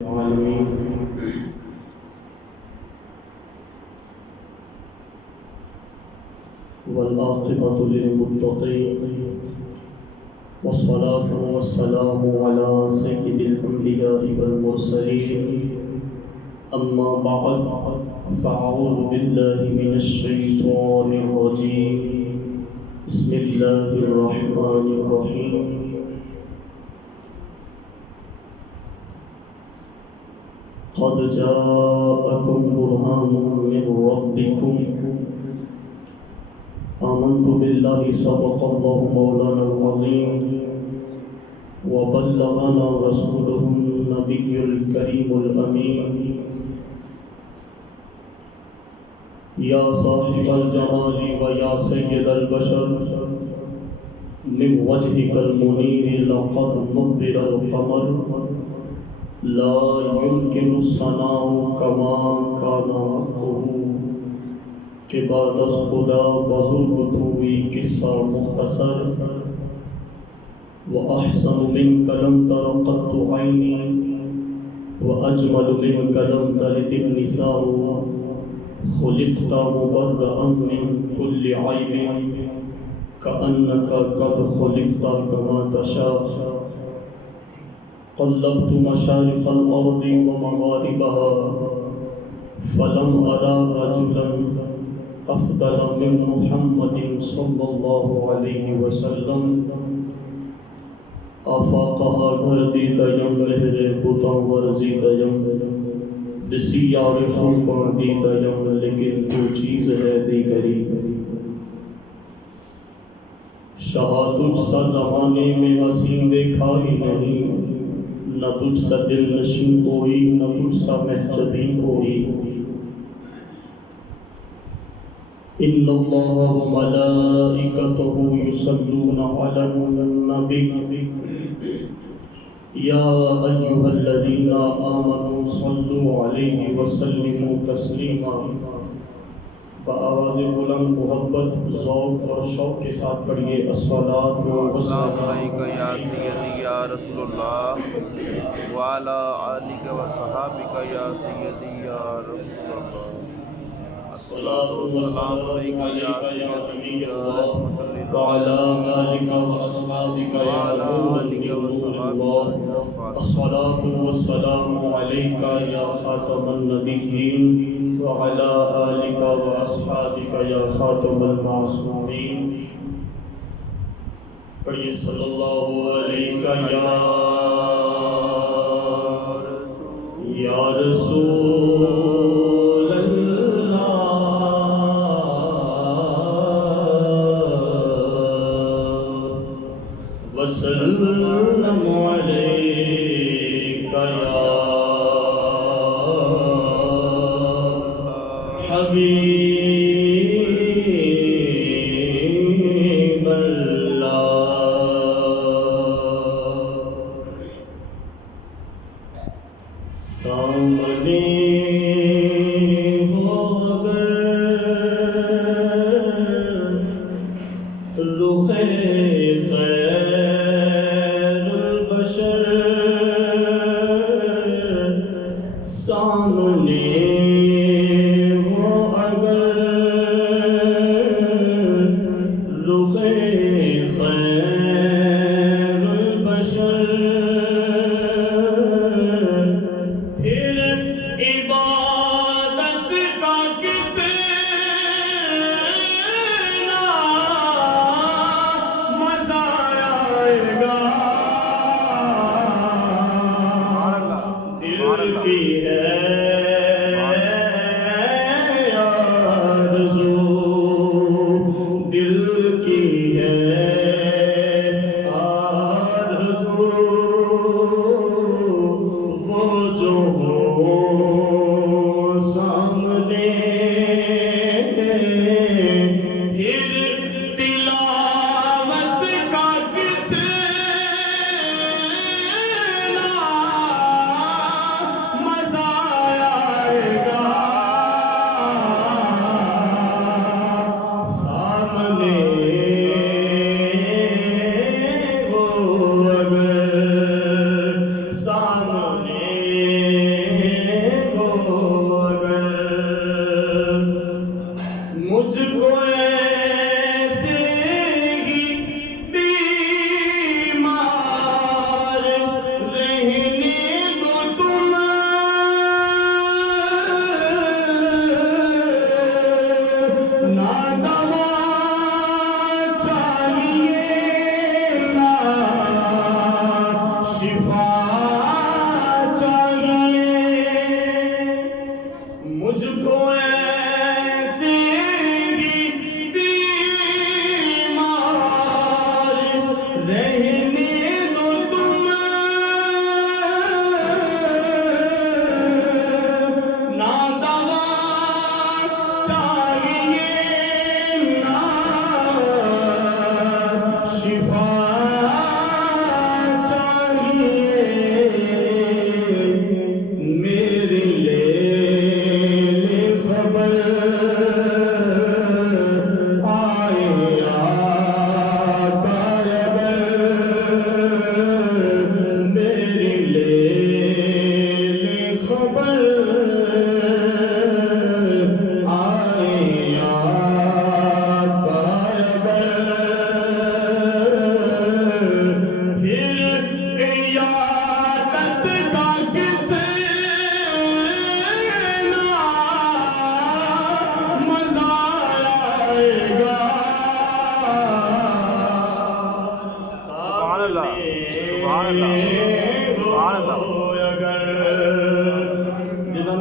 العالمين والعاقبة للمتقين والصلاة والسلام على سيد الأنبياء والمرسلين أما بعد فأعوذ بالله من الشيطان الرجيم بسم الله الرحمن الرحيم قد جاءكم برهان من ربكم آمنت بالله صدق الله مولانا العظيم وبلغنا رسوله النبي الكريم الأمين يا صاحب الجمال ويا سيد البشر من وجهك المنير لقد نبر القمر لا يمكن الصناع كما كان حقه کہ بعد از خدا بزرگ توی قصہ مختصر وأحسن منك لم تر قط عيني وأجمل منك لم تلد النساء خلقت مبرأ من كل عيب كأنك قد خلقت كما تشاء قلبت مشارق الأرض ومغاربها فلم أرى رجلا أفضل من محمد صلى الله عليه وسلم آفاقها گھردی دیم لہر بتاں ورزی دیم بسیار خوباں دی دیم لیکن تو چیز ہے دیگری شاہ تجھ سا زمانے میں حسین دیکھا ہی نہیں نہ تجھ سا دل نشین کوئی نہ تجھ سا محجبی کوئی ان اللہ و ملائکتہ یصلون علی النبی یا ایہا الذین آمنوا صلوا علیہ وسلموا تسلیما بآواز بلند محبت ذوق اور شوق کے ساتھ پڑھیے الصلاۃ والسلام علیک یا سیدی یا رسول اللہ وعلی آلک و صحابک یا سیدی یا رسول اللہ الصلاۃ والسلام علیک یا نبی اللہ وعلی آلک و اصحابک یا نور اللہ الصلاۃ والسلام علیک یا خاتم النبیین وعلى آلك وأصحابك يا خاتم المعصومين پڑھیے صلی اللہ علیہ یا رسول اللہ وسلم علیک یا حبیب اللہ سامنے ہو اگر رخ خیر البشر سامنے مزہ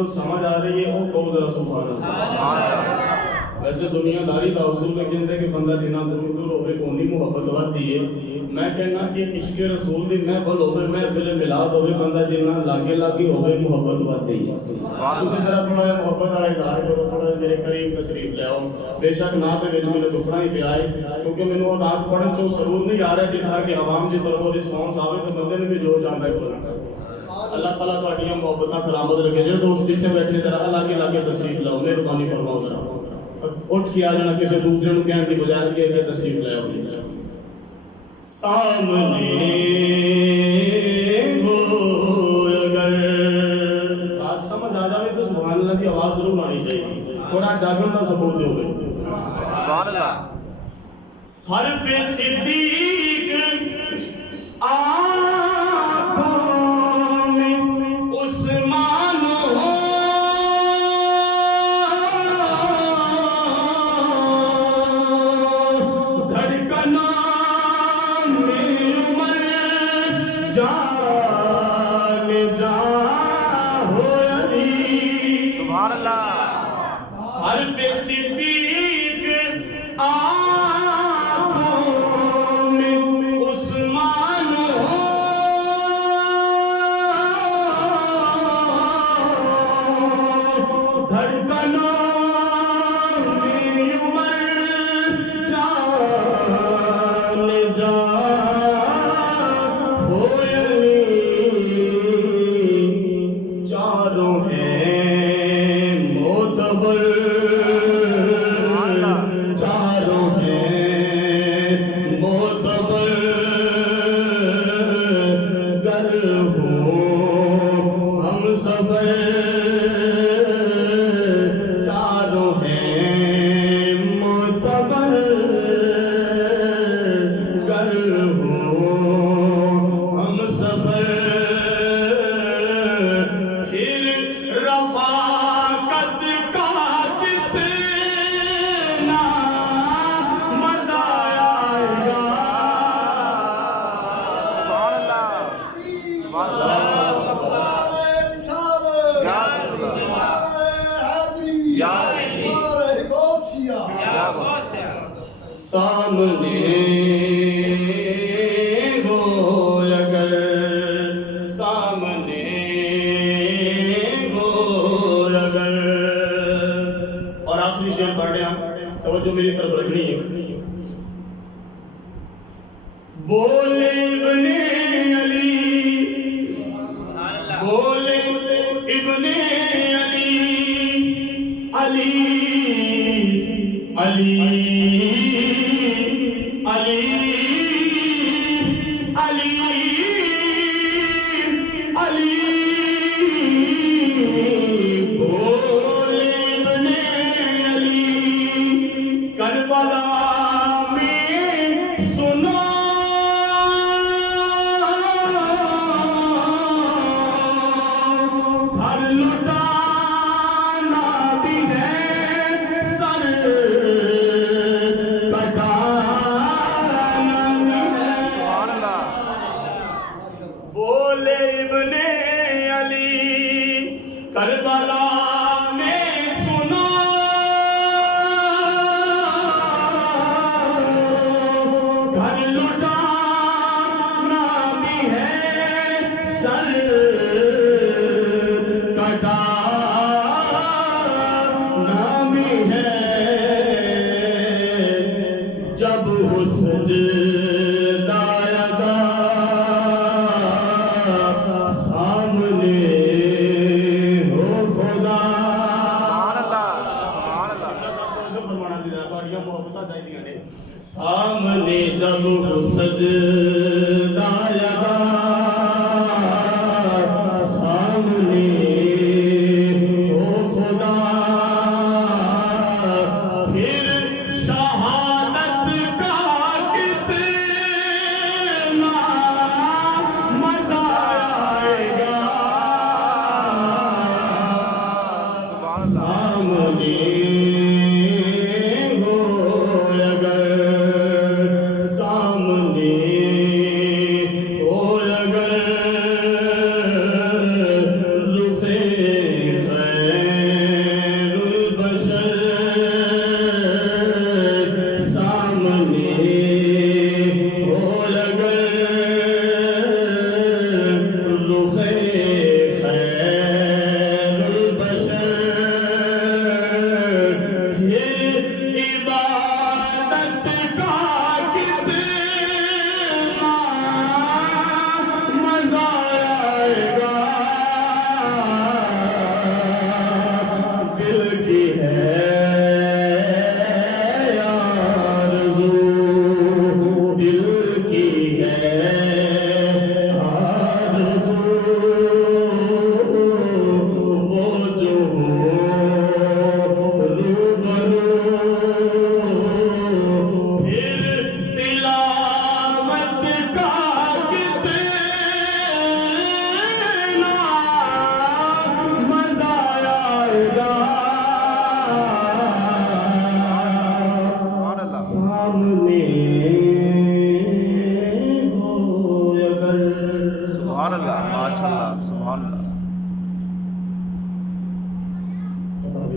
سمجھ آ رہی ہے وہ کہو ذرا سبحان اللہ۔ سبحان اللہ۔ ویسے دنیا داری کا اصول ہے کہتے کہ بندہ جنہ دور دور ہوئے کونی محبت ودی ہے۔ میں کہنا کہ عشق رسول دی محفل ہوئے محفل میلاد ہوئے بندہ جنہ لاگے لاگے ہوئے محبت ودی ہے۔ اسی طرح تھوڑا جہا محبت والا اظہار کرو، تھوڑا میرے قریب تشریف لے آؤ۔ بے شک نعت وچ میرے دکھنا ہی پیا ہے کیونکہ مینوں وہ نعت پڑھن چوں سرور نہیں آ رہا جس طرح کہ عوام کی طرف رسپانس آوے تو بندے نے بھی جوش آندا ہے بولنا۔ اللہ تعالیٰ تہاڈیاں محبتاں سلامت رکھے۔ جڑے دوست پیچھے بیٹھے ذرا لاگے لاگے تشریف لاؤ، مہربانی فرماؤ ذرا۔ اٹھ کے آ جانا کسی دوسرے نو کہنے کی بجائے کہ تشریف لے آؤ۔ سامنے ہو اگر بات سمجھ آ جائے تو سبحان اللہ کی آواز ضرور آنی چاہیے، تھوڑا جاگن کا ثبوت دو گے۔ سبحان اللہ۔ سر پہ صدیق آنکھوں میں عثمان ہو، دھڑکنوں میں عمر جان جان ہو علی۔ سبحان اللہ۔ سر پہ صدیق آنکھوں میں عثمان ہو، دھڑکنوں میں عمر جان جان ہو علی۔ چاروں ہیں معتبر، چاروں ہیں معتبر، گر ہوں ہم سفر۔ چاروں ہیں معتبر، گر ہوں ہم سفر۔ پھر رفاقت کا کتنا مزہ آئے گا۔ سبحان اللہ۔ سبحان اللہ۔ یا سامنے ہو اگر، سامنے ہو اگر۔ اور آخری شعر پڑھ رہے ہیں، توجہ میری طرف رکھنی ہے۔ بولے ابن علی، بولے ابن علی، علی علی علی علی علی، بولے ابن علی، کربلا میں سنو گھر لٹانا بھی ہے، سر کٹانا بھی ہے۔ سبحان اللہ۔ بولے ابن علی، کربلا میں سنو گھر لٹانا بھی ہے، سر کٹانا بھی ہے۔ جب ہو سجدہ ادا سامنے ہو خدا۔ سبحان اللہ۔ سبحان اللہ۔ سامنے جب ہو سجدہ ادا، سامنے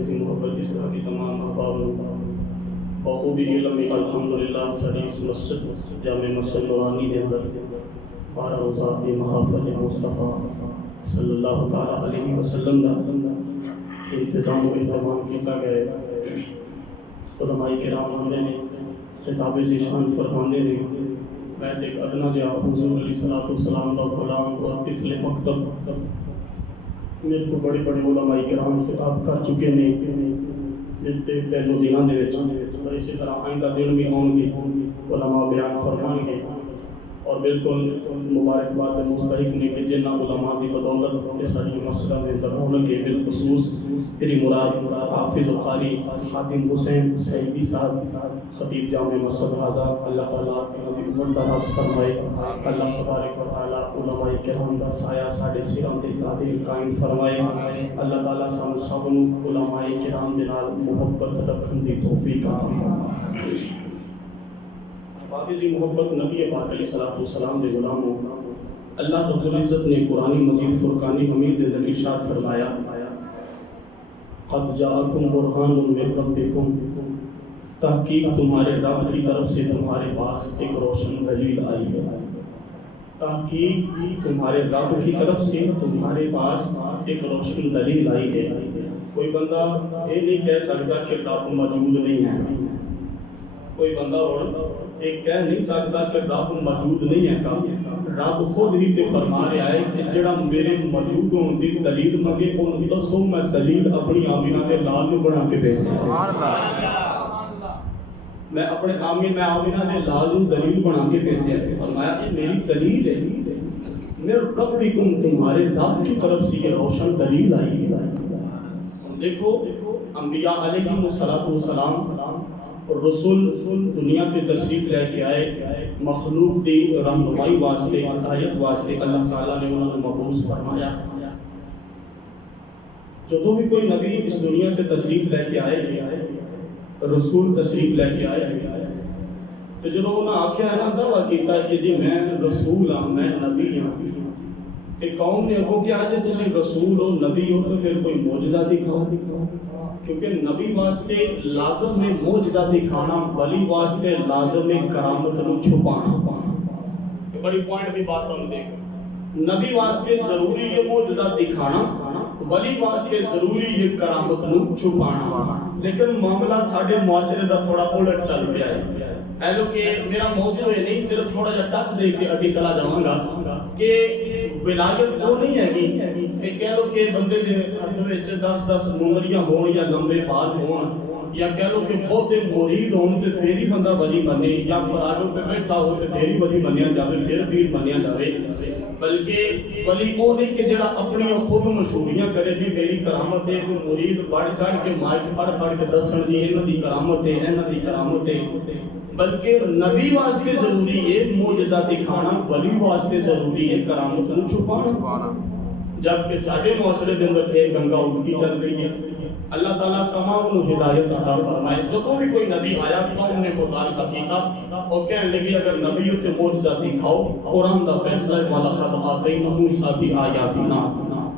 حافظ محبت جس طرح کی تمام احباب بخوبی علم الحمدللہ ساری اس مسجد جامع مسجد نورانی دے اندر 12 روزہ دی محافل مصطفیٰ صلی اللہ تعالیٰ علیہ وسلم دا انتظام و اہتمام کیتا گئے. علماء کرام آندے نے خطاب ذیشان فرماندے نے میں ایک ادنا جا حضور علیہ الصلوۃ والسلام دا غلام اور طفل مکتب میرے کو بڑے بڑے علماء کرام خطاب کر چکے نے جتے پہلو دنوں دے وچ اور اسی طرح آئندہ دن بھی آن گے علماء بیان فرمان گے اور بالکل مبارکباد مستحق نے کہ جنہ علماء دی بدولت اس ساری مسجدوں میں اندر ہونے کے بالخصوص میری مراد حافظ و قاری خادم حسین سعیدی صاحب خطیب جامع مسجد رضا اللہ تعالیٰ انہوں کی عمر دراز فرمائے. اللہ تبارک و تعالیٰ علماء کرام دا سایہ ساڑھے سیران تے تعدیل قائم فرمائے. اللہ تعالیٰ سانو سب نو علماء کرام دے نال محبت رکھن دی توفیق عطا فرمائے. حافظی محبت نبی پاک علیہ الصلوۃ والسلام دے غلاموں اللہ رب العزت نے قرآن مجید فرقان حمید دے اندر ارشاد فرمایا قد جاءکم برہان من ربکم تحقیق تمہارے رب کی طرف سے تمہارے پاس ایک روشن دلیل آئی ہے. تحقیق تمہارے رب کی طرف سے تمہارے پاس ایک روشن دلیل آئی ہے. کوئی بندہ یہ نہیں کہہ سکتا کہ رب موجود نہیں ہے. کوئی بندہ اور ایک کہہ نہیں سکتا کہ رب موجود نہیں ہے کا رب خود ہی تے فرما رہا ہے کہ جڑا میرے موجود ہون دی دلیل منگے ان دسو میں دلیل اپنی آمینہ دے لال نو بنا کے بھیجا. میں اپنے آمینہ دے لال نو دلیل بنا کے بھیجا. فرمایا یہ میری دلیل ہے میرے ربکم تمہارے رب کی طرف سے یہ روشن دلیل آئی ہے. دیکھو انبیاء علیہ الصلوۃ والسلام رسول دنیا کے تشریف لے کے آئے مخلوق دی رہنمائی واسطے ہدایت واسطے اللہ تعالیٰ نے انہوں نے مبعوث فرمایا. جدو بھی کوئی نبی اس دنیا کے تشریف لے کے آئے رسول تشریف لے کے آئے تو جدو انہوں نے آکھیا ہے نا دعویٰ کیتا ہے کہ جی میں رسول ہوں میں نبی ہوں کہ قوم نے اگوں کیا جی تسی رسول ہو نبی ہو تو پھر کوئی معجزہ دکھاؤ کیونکہ نبی واسطے لازم میں معجزہ دکھانا ولی واسطے لازم میں کرامت نو چھپانا. بڑی پوائنٹ بھی بات ہم دیکھیں نبی واسطے ضروری یہ معجزہ دکھانا ولی واسطے ضروری یہ کرامت نو چھپانا. لیکن معاملہ ساڑھے معاشرے دا تھوڑا الٹ چل رہا ہے. ایلو کہ میرا موضوع ہے نہیں صرف تھوڑا جا ٹچ دے کے آگے چلا جاؤں گا کہ ولایت وہ نہیں ہے کہ کہہ لو کہ بندے دے ہاتھ وچ 10 مندریاں ہون یا لمبے بال ہون یا کہہ لو کہ بہتے مرید ہون تے پھر ہی بندہ ولی بنے یا پراڈو تے بیٹھا ہو تے پھر ہی ولی بنیا جاوے پھر پیر بنیا جاوے. بلکہ ولی وہ نہیں کہ جڑا اپنی خود مشہوریاں کرے بھی میری کرامت ہے تو مرید بڑھ چڑھ کے مائک پڑھ کے دسن دی انہاں دی کرامت ہے انہاں دی کرامت ہے. بلکہ نبی واسطے ضروری ہے معجزہ دکھانا ولی واسطے ضروری ہے کرامت نو چھپانا. جبکہ ساڈے معاشرے دے اندر ایک گنگا اٹھتی چل رہی ہے. اللہ تعالیٰ تمام نو ہدایت عطا فرمائے. جدوں بھی کوئی نبی آیا قوم نے مطالبہ کیتا اور کہنے لگی اگر نبی تے معجزہ دکھاؤ قرآن دا فیصلہ ہے وَلَقَدْ آتَيْنَا مُوسَىٰ بِآيَاتِنَا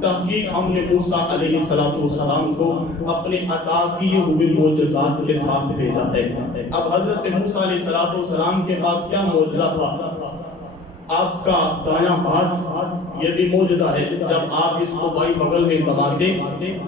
تحقیق ہم نے موسیٰ علیہ السلام کو اپنے عطا کیے ہوئے معجزات کے ساتھ بھیجا ہے. اب حضرت موسیٰ علیہ السلام کے پاس کیا معجزہ تھا؟ آپ کا دایاں ہاتھ یہ بھی معجزہ ہے. جب آپ اس کو بائیں بغل میں دباتے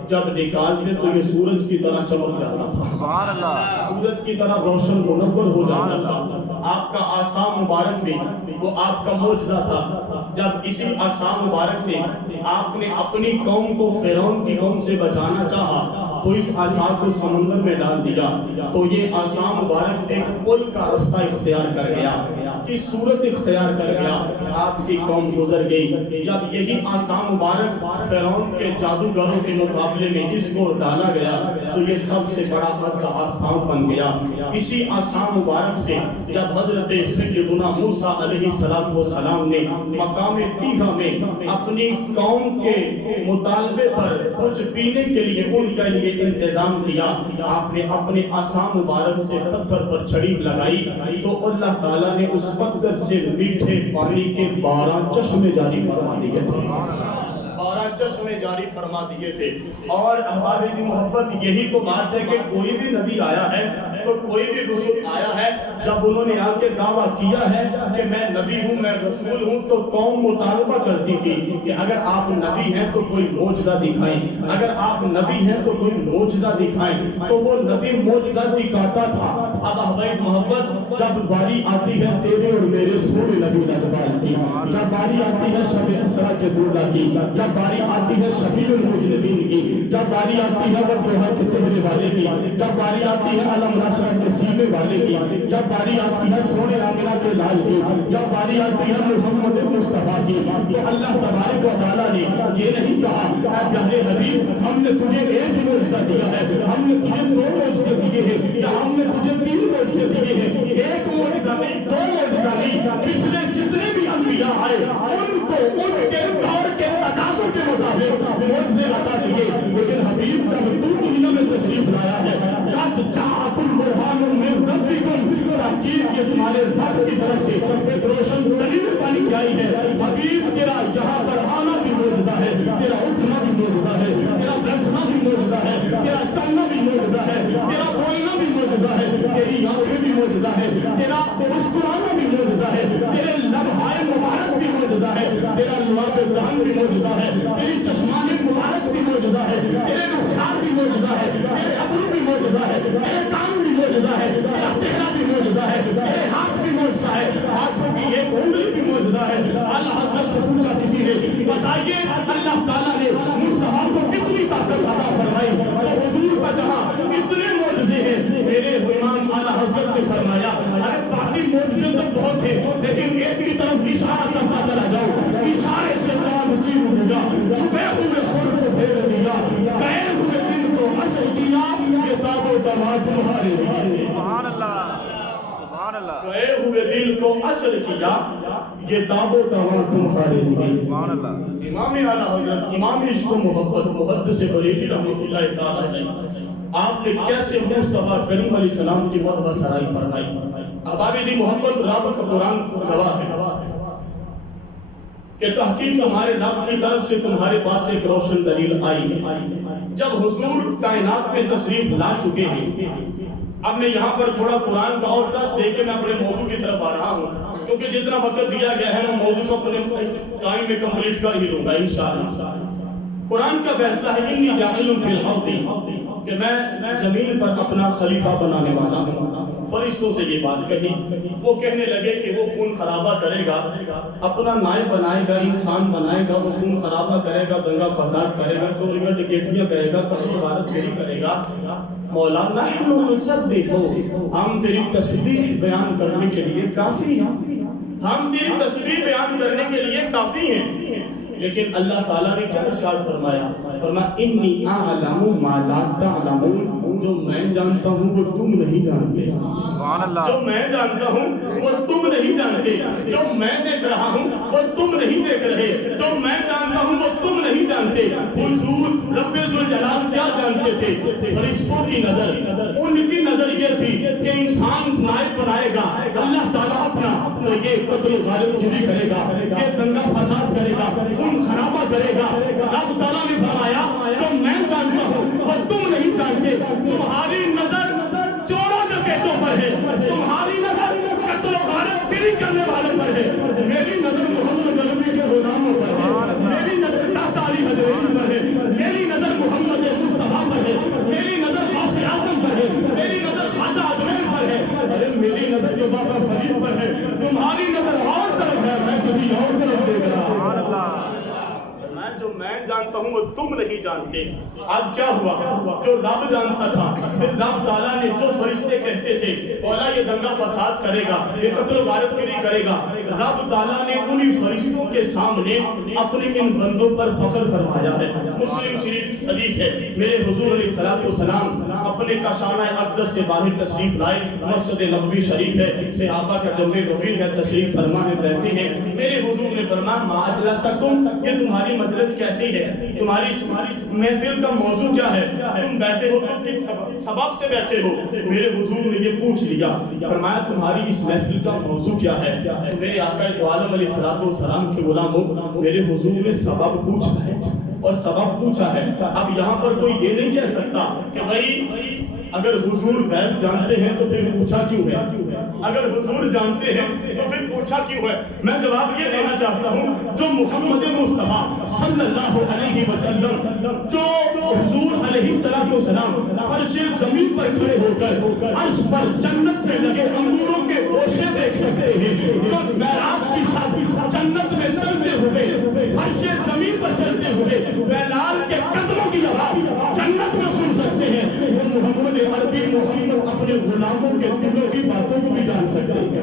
جب نکالتے تو یہ سورج کی طرح چمک جاتا تھا. سبحان اللہ. سورج کی طرح روشن منور ہو جاتا تھا. آپ کا عصا مبارک بھی وہ آپ کا معجزہ تھا. جب اسی عصا مبارک سے آپ نے اپنی قوم کو فرعون کی قوم سے بچانا چاہا تو اس عصا کو سمندر میں ڈال دیا تو یہ عصا مبارک ایک پل کا رستہ اختیار کر گیا کی صورت اختیار کر گیا. آپ کی قوم گزر گئی. جب یہی عصا مبارک فرعون کے جادوگروں کے مقابلے میں اس کو ڈالا گیا تو یہ سب سے بڑا اژدہا سانپ بن گیا. اسی عصا مبارک سے جب حضرت سیدنا موسیٰ علیہ السلام نے مقام طیحہ میں اپنی قوم کے مطالبے پر کچھ پینے کے لیے ان کے لیے انتظام کیا آپ نے اپنے عصا مبارک سے پتھر پر چھڑی لگائی تو اللہ تعالیٰ نے اس پتھر سے میٹھے پانی کے 12 چشمے جاری فرما دیے تھے. 12 چشمے جاری فرما دیے تھے. اور احباب سے محبت یہی تو بات ہے کہ کوئی بھی نبی آیا ہے تو کوئی بھی رسول آیا ہے، جب انہوں نے آ کے دعویٰ کیا ہے کہ میں نبی ہوں، میں رسول ہوں، تو قوم مطالبہ کرتی تھی کہ اگر آپ نبی ہیں تو کوئی معجزہ دکھائیں، اگر آپ نبی ہیں تو کوئی معجزہ دکھائیں. تو وہ نبی معجزہ دکھاتا تھا. اب احباب محبت جب باری آتی ہے تیرے اور میرے سونے نبی لجپال کی، جب باری آتی ہے شب اسرا کے دولہ کی، جب باری آتی ہے شفیع المذنبین کی، جب باری آتی ہے والضحیٰ کے چہرے والے کی، جب باری آتی ہے علم نشرح کے سینے والے کی، جب باری آتی ہے سونے آمنہ کے لال کی، جب باری آتی ہے محمد مصطفیٰ کی، تو اللہ تبارک و تعالیٰ نے یہ نہیں کہا اے پیارے حبیب ہم نے تجھے ایک معجزہ دیا ہے، ہم نے تجھے دو معجزے دیے ہیں، یا ہم نے تجھے تین معجزے دیے ہیں. ایک معجزہ نہیں، دو معجزہ نہیں، پچھلے جتنے بھی انبیاء آئے ان کو ان کے دور کے تقاضوں کے مطابق معجزے عطا دیے. لیکن حبیب جب تو دنیا میں تشریف لایا ہے قد جاءکم برہان من ربکم، تحقیق یہ تمہارے رب کی طرف سے ایک روشن دلیل بن کے آئی ہے. حبیب تیرا یہاں پر آنا بھی معجزہ ہے، تیرا اٹھنا بھی معجزہ ہے، تیرا بیٹھنا بھی معجزہ ہے، تیرا چلنا بھی معجزہ ہے، تیرا بولنا بھی معجزہ ہے، تیری آنکھیں بھی معجزہ ہے، تیرا مسکرانا بھی معجزہ ہے، تیرے لبھائے مبارک بھی معجزہ ہے، تیرا لعاب دہن بھی معجزہ ہے، تیری چشمان مبارک بھی معجزہ ہے، تیرے رخسار بھی معجزہ ہے، تیرے ابرو بھی معجزہ ہے، تیرے کان بھی معجزہ ہے، تیرا چہرہ بھی معجزہ ہے، تیرے ہاتھ بھی معجزہ ہے، ہاتھوں کی ایک انگلی بھی معجزہ ہے. اعلیٰ حضرت سے پوچھا کسی نے بتائیے اللہ تعالیٰ نے مصطفیٰ کو کتنی طاقت عطا فرمائی؟ تو حضور کا جہاں اتنے معجزے ہیں، میرے امام اعلیٰ حضرت نے فرمایا ارے باقی معجزے تو بہت ہیں لیکن ایک کی طرف اشارہ کرتا چلا جاؤ. اشارے سے چاند چیر دیا، چھپے ہوئے خور کو پھیر دیا، گئے ہوئے دن کو اثر کیا، یہ تاب و تمام تمہارے لیے. سبحان اللہ، سبحان اللہ، گئے ہوئے دل کو اثر کیا، یہ تاب و تمام تمہارے لیے. سبحان اللہ. امام اعلیٰ حضرت امام عشق و محبت محدث بریلوی رحمۃ اللہ تعالی علیہ آپ نے کیسے مصطفیٰ کریم علیہ السلام کی مدح سرائی فرمائی. احباب جی محبت رب کا قرآن گواہ ہے کہ تحقیق ہمارے رب کی طرف سے تمہارے پاس ایک روشن دلیل آئی ہے. جب حضور کائنات میں تشریف لا چکے ہیں، اب میں یہاں پر تھوڑا قرآن کا اور ٹچ دے کے میں اپنے موضوع کی طرف آ رہا ہوں کیونکہ جتنا وقت دیا گیا ہے میں موضوع کو اپنے اس ٹائم میں کمپلیٹ کر ہی لوں گا انشاءاللہ. قرآن کا فیصلہ ہے انی جاعل فی الارض کہ میں زمین پر اپنا خلیفہ بنانے والا ہوں. فرشتوں سے یہ بات کہی، وہ کہنے لگے کہ وہ خون خرابہ کرے گا، اپنا نائب بنائے گا، انسان بنائے گا، وہ خون خرابہ کرے گا، دنگا فساد کرے گا، چوریاں ڈکیٹیاں کرے گا، قتل و غارت گری کرے گا. مولا نحن نسبح، ہم تیری تسبیح بیان کرنے کے لیے کافی ہیں، ہم تیری تسبیح بیان کرنے کے لیے کافی ہیں. لیکن اللہ تعالیٰ نے کیا ارشاد فرمایا؟ فرمایا انی اعلم ما لا تعلمون، جو میں جانتا ہوں وہ تم نہیں جانتے. سبحان اللہ. جو میں جانتا ہوں وہ تم نہیں جانتے، جو میں دیکھ رہا ہوں وہ تم نہیں دیکھ رہے، جو میں جانتا ہوں وہ تم نہیں جانتے. حضور رب ذوالجلال کیا جانتے تھے؟ فرشتوں کی نظر، ان کی نظر یہ تھی کہ انسان نائب بنائے گا اللہ تعالیٰ اپنا تو یہ قتل و غارت گری کرے گا، یہ دنگا فساد کرے گا، خون خرابہ کرے گا. رب تعالیٰ نے فرمایا جو میں جانتا ہوں وہ تم نہیں جانتے. تمہاری نظر چوروں ڈکیتوں پر ہے، تمہاری نظر قتل و غارت گری کرنے والوں پر ہے، میری نظر محمد عربی کے غلاموں پر ہے، میری نظر تاتاری حضرین پر ہے، میری نظر محمد مصطفیٰ پر ہے، میری نظر غوث اعظم پر ہے، میری نظر خواجہ اجمیر پر ہے، ارے میری نظر جو بابا فرید پر ہے. تمہاری نظر اور طرف ہے، میں کسی اور طرف دیکھ رہا ہوں. سبحان اللہ. جو میں جانتا ہوں وہ تم نہیں جانتے. اب کیا ہوا؟ جو رب جانتا تھا، پھر رب تعالیٰ نے جو فرشتے کہتے تھے مولا یہ دنگا فساد کرے گا، یہ قتل و غارت گری کرے گا، رب تعالیٰ نے انہی فرشتوں کے سامنے اپنے ان بندوں پر فخر فرمایا ہے. مسلم شریف حدیث ہے، میرے حضور علیہ السلام اپنے کاشانہ اقدس سے باہر تشریف لائے، مسجد نبوی شریف ہے، صحابہ کا جمع غفیر ہے، تشریف فرما ہے، رہتے ہیں. میرے حضور نے فرمایا ما اجلسکم، یہ تمہاری مجلس کیسی ہے، تمہاری محفل کا موضوع کیا ہے، تم بیٹھے ہو تو کس سبب سے بیٹھے ہو. میرے حضور نے یہ پوچھ لیا، فرمایا تمہاری اس محفل کا موضوع کیا ہے. میرے آقا دو عالم علیہ السلام کے غلاموں، میرے حضور نے سبب پوچھا ہے. اور سبب پوچھا ہے. اب یہاں پر کوئی یہ نہیں کہہ سکتا کہ بھائی اگر حضور غیب جانتے ہیں تو پھر پوچھا کیوں ہے, اگر حضور جانتے ہیں تو پھر پوچھا کیوں ہے. میں جواب یہ دینا چاہتا ہوں, جو محمد مصطفیٰ صلی اللہ علیہ وسلم جو حضور علیہ السلام عرش زمین پر کھڑے ہو کر عرش پر جنت میں لگے انگوروں کے گوشے دیکھ سکتے ہیں, جو معراج کی شب جنت میں چلتے ہوئے عرش زمین پر چلتے ہوئے بلال کے قدموں کی آواز جنت میں سن سکتے ہیں, وہ محمد عربی محمد اپنے غلاموں کے دلوں کی باتوں کو بھی جان سکتے ہیں.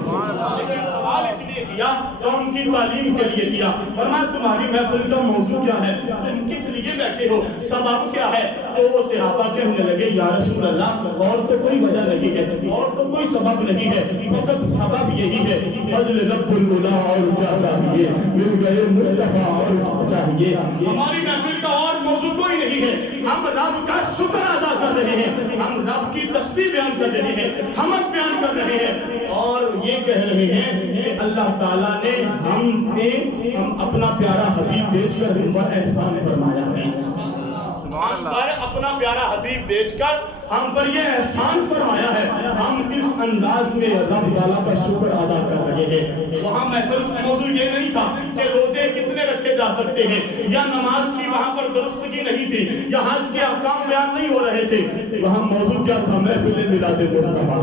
لیکن سوال اس لیے کیا تو ان کی تعلیم کے لیے کیا. فرمایا تمہاری محفل کا موضوع کیا ہے, تم کس لیے بیٹھے ہو, سبب کیا ہے؟ تو وہ صحابہ کہنے لگے یا رسول اللہ اور تو کوئی وجہ نہیں ہے, اور تو کوئی سبب نہیں ہے, فقط سبب یہی ہے فضل رب العلا, اور کیا چاہیے مل گئے مصطفیٰ اور کیا چاہیے. ہماری محفل کا اور موضوع کوئی نہیں ہے, ہم رب کا شکر ادا کر رہے ہیں, ہم رب کی تسبیح بیان کر رہے ہیں, حمد بیان کر رہے ہیں, اور یہ کہہ رہے ہیں کہ اللہ تعالیٰ نے ہم اپنا پیارا حبیب بیچ کر ہم پر احسان فرمایا ہے. ہم پر اپنا پیارا حبیب بیچ کر ہم پر یہ احسان فرمایا ہے. ہم اس انداز میں رب تعالیٰ کا شکر ادا کر رہے ہیں. وہاں محفل موضوع یہ نہیں تھا کہ روزے کتنے رکھے جا سکتے ہیں, یا نماز کی وہاں پر درستگی نہیں تھی, یا حج کے احکام بیان نہیں ہو رہے تھے. وہاں موضوع کیا تھا؟ محفل میلاد مصطفیٰ.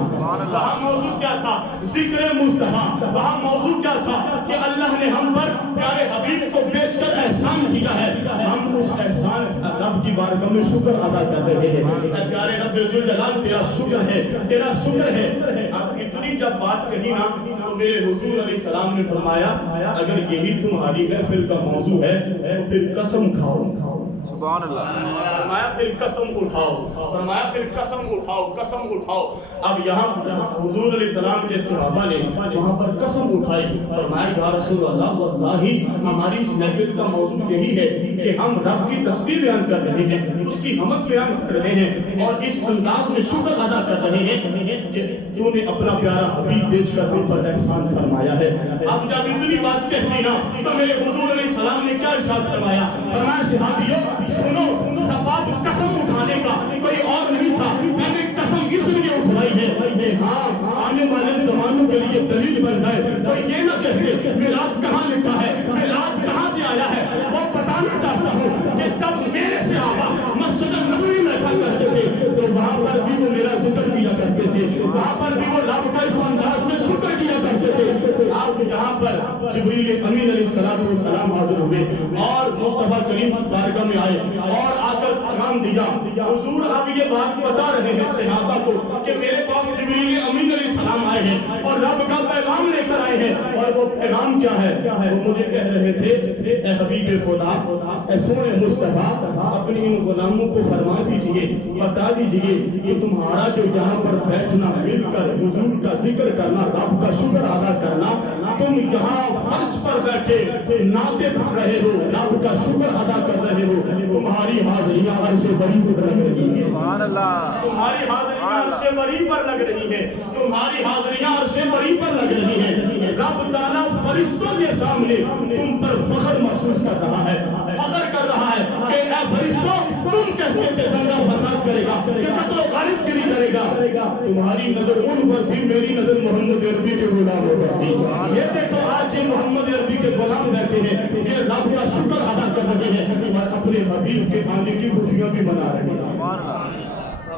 وہاں موضوع کیا تھا؟ ذکر مصطفیٰ. وہاں موضوع کیا تھا کہ اللہ نے ہم پر پیارے حبیب کو بیچ کر احسان کیا ہے, ہم اس احسان رب کی بارگاہ میں شکر ادا کر رہے ہیں. پیارے رب ذوالجلال تیرا شکر ہے, تیرا شکر ہے. اب اتنی جب بات کہی نا تو میرے حضور علیہ السلام نے فرمایا اگر یہی تمہاری محفل کا موضوع ہے تو پھر قسم کھاؤ. سبحان اللہ. فرمایا پھر قسم اٹھاؤ, فرمایا پھر قسم اٹھاؤ, قسم اٹھاؤ. اب یہاں حضور علیہ السلام کے صحابہ نے وہاں پر قسم اٹھائی. فرمایا یا رسول اللہ واللہ ہماری اس محفل کا موضوع یہی ہے کہ ہم رب کی تسبیح بیان کر رہے ہیں, اس کی حمد بیان کر رہے ہیں, اور اس انداز میں شکر ادا کر رہے ہیں کہ تو نے اپنا پیارا حبیب بیچ کر ہم پر احسان فرمایا ہے. اب جب اتنی بات کہتی نا تو میرے حضور علیہ السلام نے کیا ارشاد فرمایا؟ فرمایا صحابیوں سنو, سبب قسم اٹھانے کا کوئی اور نہیں تھا, میں نے قسم اس لیے اٹھائی ہے کہ ہاں آنے والے زمانوں کے لیے دلیل بن جائے. تو یہ نہ کہتے میلاد کہاں لکھا ہے, میلاد کہاں سے آیا ہے. وہ بتانا چاہتا ہوں کہ جب میرے صحابہ مسجد نبوی میں رکھا کرتے تھے تو وہاں پر بھی وہ میرا ذکر کیا کرتے تھے, وہاں پر بھی وہ رب کا اس انداز میں شکر کیا کرتے تھے. آپ یہاں پر جبریل امین علیہ السلام حاضر ہوئے اور مصطفیٰ کریم کی بارگاہ میں آئے اور آ کر پیغام دیا. حضور اب یہ بات بتا رہے ہیں صحابہ کو کہ میرے پاس جبریل امین علیہ السلام آئے ہیں اور رب کا پیغام لے کر آئے ہیں, اور وہ پیغام کیا ہے؟ وہ مجھے کہہ رہے تھے اے حبیب خدا, اے سونے مصطفیٰ, اپنی ان غلاموں کو فرما دیجئے, بتا دیجئے کہ تمہارا جو یہاں پر بیٹھنا, مل کر حضور کا ذکر کرنا, رب کا شکر ادا کرنا, تم یہاں فرش پر بیٹھے نعتیں پڑھ رہے ہو, رب کا شکر ادا کر رہے ہو, تمہاری حاضریاں عرش بری پر لگ رہی ہیں. سبحان اللہ. تمہاری حاضریاں عرش بری پر لگ رہی ہیں, تمہاری حاضریاں عرش بری پر لگ رہی ہیں. رب تعالیٰ فرشتوں کے سامنے تم پر فخر محسوس کر رہا ہے, فخر کر رہا ہے کہ اے فرشتوں تم کہتے تھے دنگا فساد کرے گا, کہ قتل و غارت گری کرے گا, تمہاری نظر ان پر تھی, میری نظر محمد عربی کے غلاموں پر تھی. یہ دیکھو آج یہ محمد عربی کے غلام بیٹھے ہیں, یہ رب کا شکر ادا کر رہے ہیں اور اپنے حبیب کے آنے کی خوشیاں بھی منا رہے ہیں. سبحان اللہ.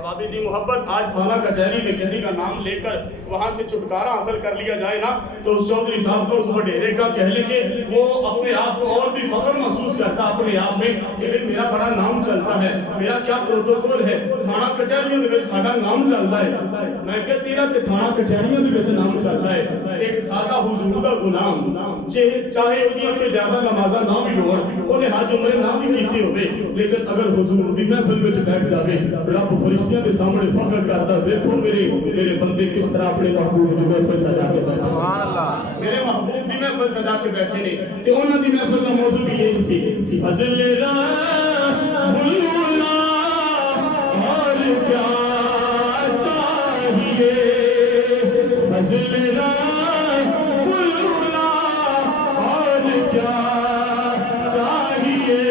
بابی سی محبت آج تھانہ کچہری میں کسی کا نام لے کر وہاں سے چھٹکارا حاصل کر لیا جائے نا تو اس چودھری صاحب کو اس وڈیرے کا کہہ لے کہ وہ اپنے آپ کو اور بھی فخر محسوس کرتا اپنے آپ میں کہ میرا بڑا نام چلتا ہے, میرا کیا پروٹوکول ہے, تھانہ کچہریوں میں ساڈا نام چلتا ہے. میں کہتی رہا کہ تھانہ کچہریوں میں نام چلتا ہے. ایک سادہ حضور دا غلام چاہے کہ زیادہ نمازاں نہ بھی ہو, انہیں حج عمرے نہ بھی کیتے ہوئے, لیکن اگر حضور دی محفل وچ بیٹھ جاوے رب فرشتیاں دے سامنے فخر کرتا, دیکھو میرے بندے کس طرح اپنے محبوب دی محفل سجا کے بیٹھے. سبحان اللہ. میرے محبوب دی محفل سجا کے بیٹھے نے, تے انہاں دی محفل دا موضوع بھی یہی سی, فضل رب العلا اور کیا چاہیے, فضل رب العلا اور کیا چاہیے,